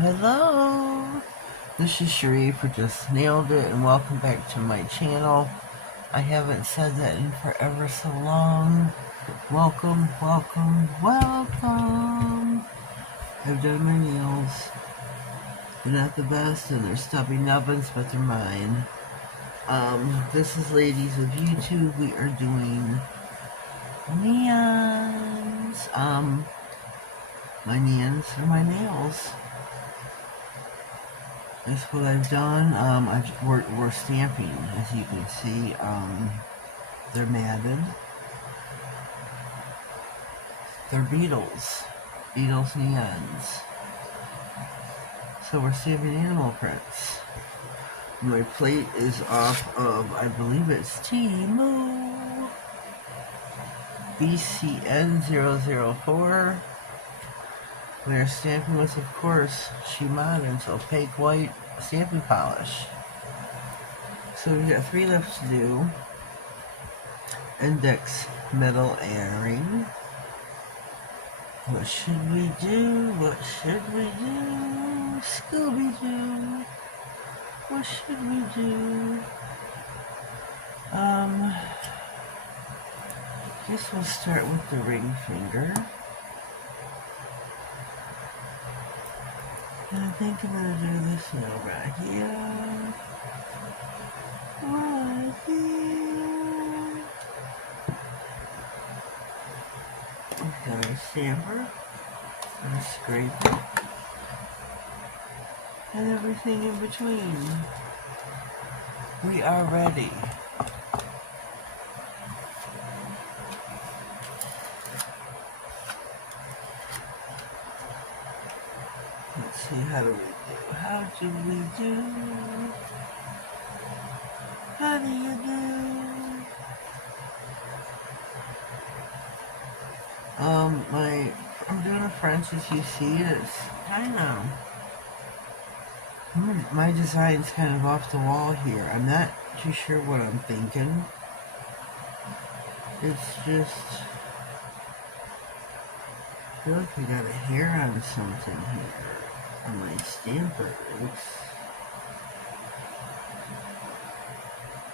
Hello! This is Cherie for Just Nailed It, and welcome back to my channel. I haven't said that in forever so long. Welcome. I've done my nails. They're not the best, and they're stubby nubbins, but they're mine. This is ladies of YouTube. We are doing neons. My neons are my nails. That's what I've done. We're stamping, as you can see. They're matted. They're Beatles neons. So we're stamping animal prints. My plate is off of, I believe it's Temu BCN004. We're stamping with, of course, Modern's opaque white stamping polish. So we've got 3 left to do. Index, middle, and ring. What should we do? Scooby-Doo. What should we do? Guess we'll start with the ring finger. And I think I'm gonna do this now right here. Right here. We've got a stamper and a scraper and everything in between. We are ready. Let's see, how do we do? How do you do? I'm doing a French, as you see. It's kind of, my design's kind of off the wall here. I'm not too sure what I'm thinking. It's just, I feel like I got a hair on something here. On my stamper.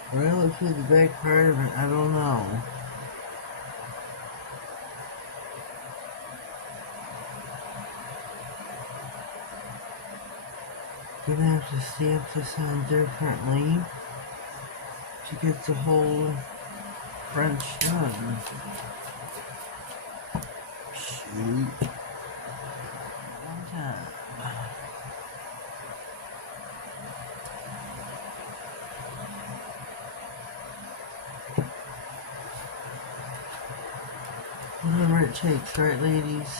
When I look through the back part of it, I don't know. Gonna have to stamp this on differently to get the whole French done. Shoot. One time. Whatever it takes, right, ladies?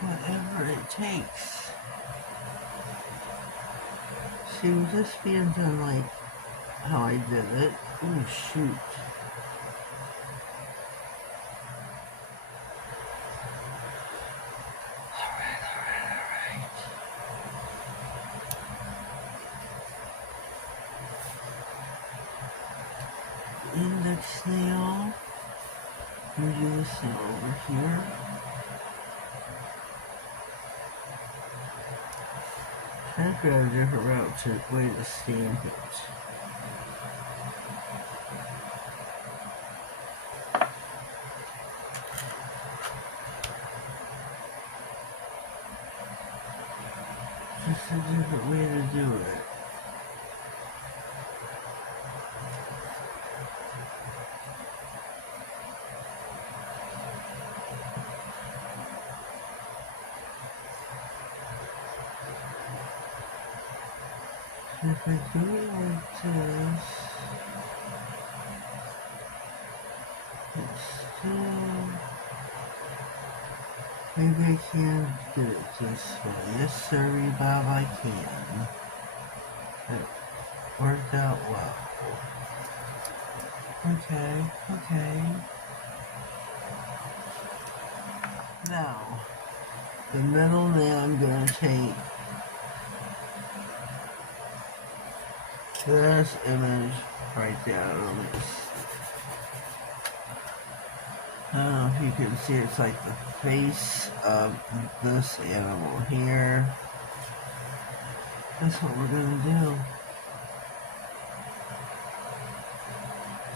Whatever it takes. See, with this being done like how I did it. Oh, shoot. Alright. Index nail. Let me do this nail over here. Try to grab a different route to way to stamp it. Just a different way to do it. If I do it like this, it's still, maybe I can get it this way. Yes, sirree, Bob, I can. That worked out well. Okay. Now, the middle nail I'm going to take this image right there on this. I don't know if you can see, it's like the face of this animal here. That's what we're gonna do.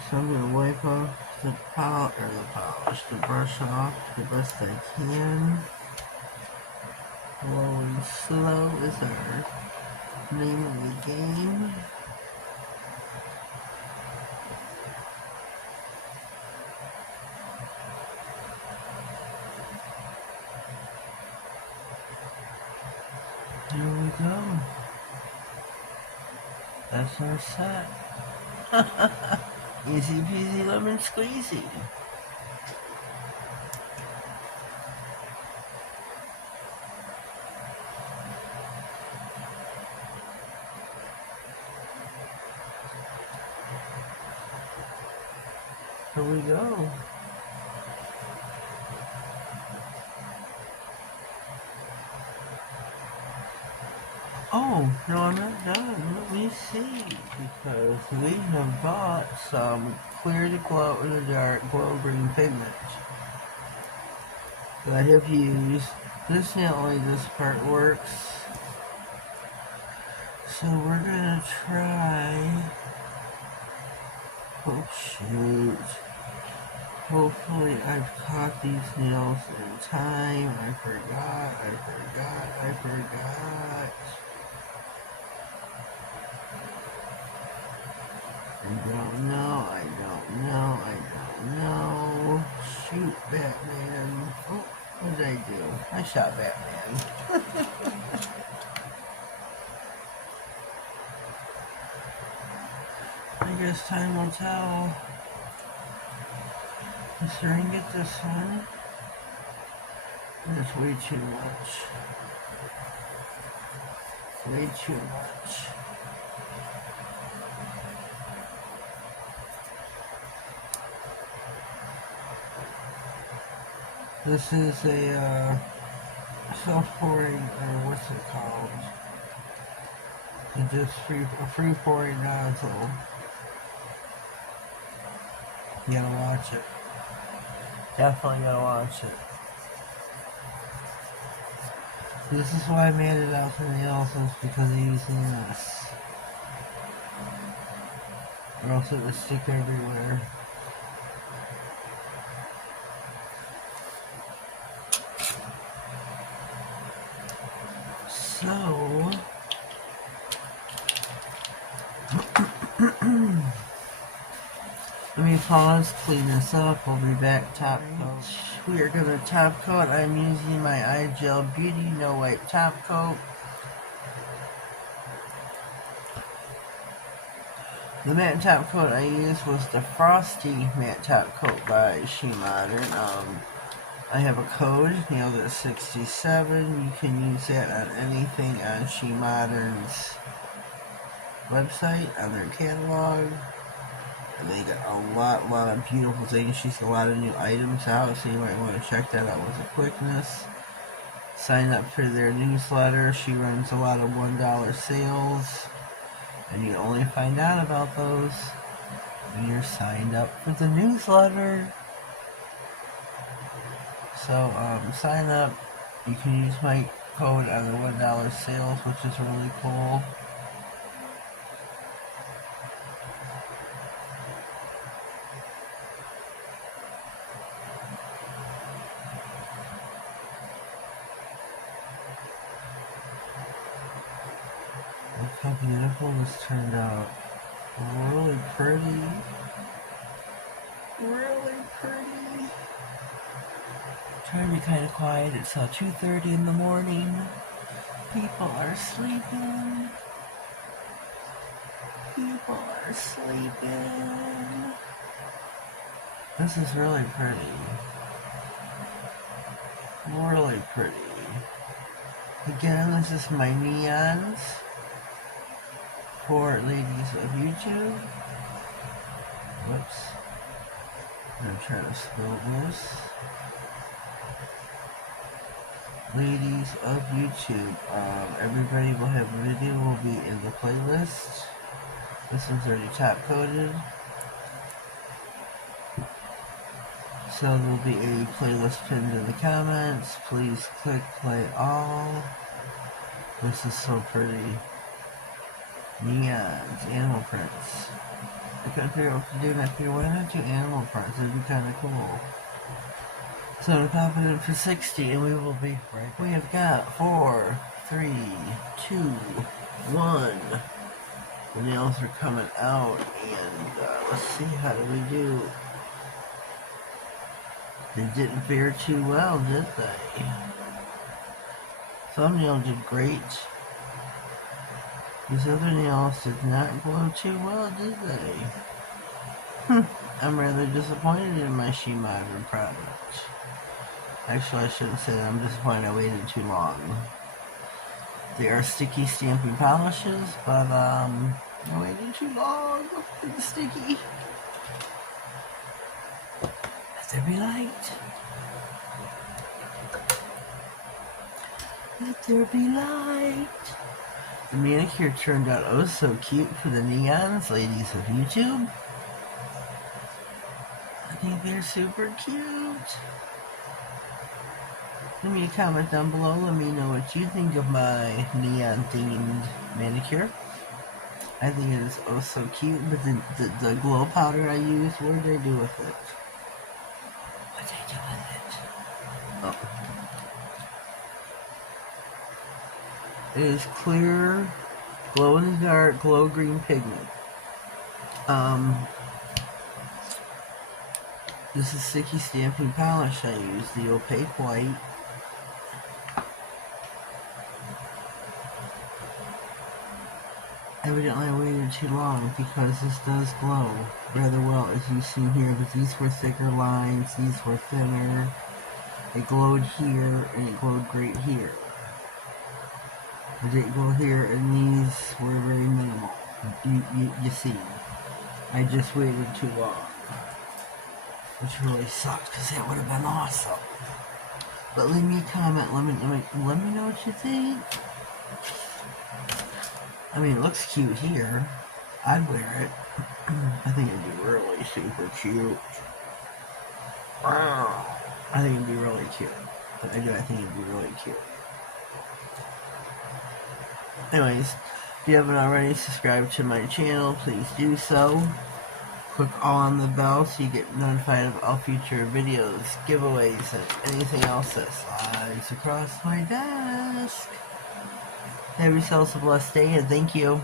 So I'm gonna wipe off the the brush off the best I can. Low and slow is our name of the game. Here we go. That's our set. Easy peasy lemon squeezy. Here we go. Oh, no, I'm not done. Let me see. Because we have bought some clear to glow in the dark glow green pigment that I have used. This, not only this part works. So we're gonna try. Oh shoot. Hopefully I've caught these nails in time. I forgot. I don't know. Shoot, Batman. Oh, what did I do? I shot Batman. I guess time will tell. Is there any get this one? That's way too much. Way too much. This is a self-pouring, or what's it called? It's just a free pouring nozzle. You gotta watch it. Definitely gotta watch it. This is why I made it out to nails, is because of using this. Or else it would stick everywhere. So let me pause, clean this up, we'll be back. Top coat. We are gonna top coat. I'm using my iGel Beauty No Wipe top coat. The matte top coat I used was the Frosty matte top coat by She Modern. I have a code, nailed it 67. You can use that on anything on She Modern's website, on their catalog. And they got a lot of beautiful things. She's got a lot of new items out, so you might want to check that out with a quickness. Sign up for their newsletter. She runs a lot of $1 sales, and you only find out about those when you're signed up for the newsletter. So sign up. You can use my code on the $1 sales, which is really cool. Look how beautiful this turned out. Really pretty. Really pretty. Trying to be kind of quiet. It's 2:30 in the morning. People are sleeping. This is really pretty. Really pretty. Again, this is my neons for ladies of YouTube. Whoops. I'm trying to spill this. Ladies of YouTube, everybody will have a video will be in the playlist. This one's already top coated. So there'll be a playlist pinned in the comments. Please click play all. This is so pretty. Neons, animal prints. I couldn't figure out what to do, and I figured, why not do animal prints? It'd be kind of cool. So I'm gonna pop it in for 60, and we will be right back. We have got 4, 3, 2, 1. The nails are coming out, and let's see, how do we do? They didn't fare too well, did they? Thumbnail did great. These other nails did not glow too well, did they? I'm rather disappointed in my She Modern product. Actually, I shouldn't say that. I'm disappointed I waited too long. They are sticky stamping polishes, but I waited too long for the sticky. Let there be light. Let there be light. The manicure turned out oh so cute for the neons, ladies of YouTube. I think they're super cute. Leave me a comment down below. Let me know what you think of my neon themed manicure. I think it is oh so cute, but the glow powder I used, what did I do with it? What did I do with it? Oh. It is clear, glow in the dark, glow green pigment. This is sticky stamping polish I use, the opaque white. Evidently I waited too long because this does glow rather well, as you've seen here, but these were thicker lines, these were thinner. It glowed here and it glowed great here. It didn't glow here, and these were very minimal. You see, I just waited too long, which really sucked because that would have been awesome. But leave me a comment. Let me know what you think. I mean, it looks cute here. I'd wear it. I think it'd be really super cute. Wow. I think it'd be really cute. But I think it'd be really cute. Anyways, if you haven't already subscribed to my channel, please do so. Click all on the bell so you get notified of all future videos, giveaways, and anything else that slides across my desk. Have yourselves a blessed day, and thank you.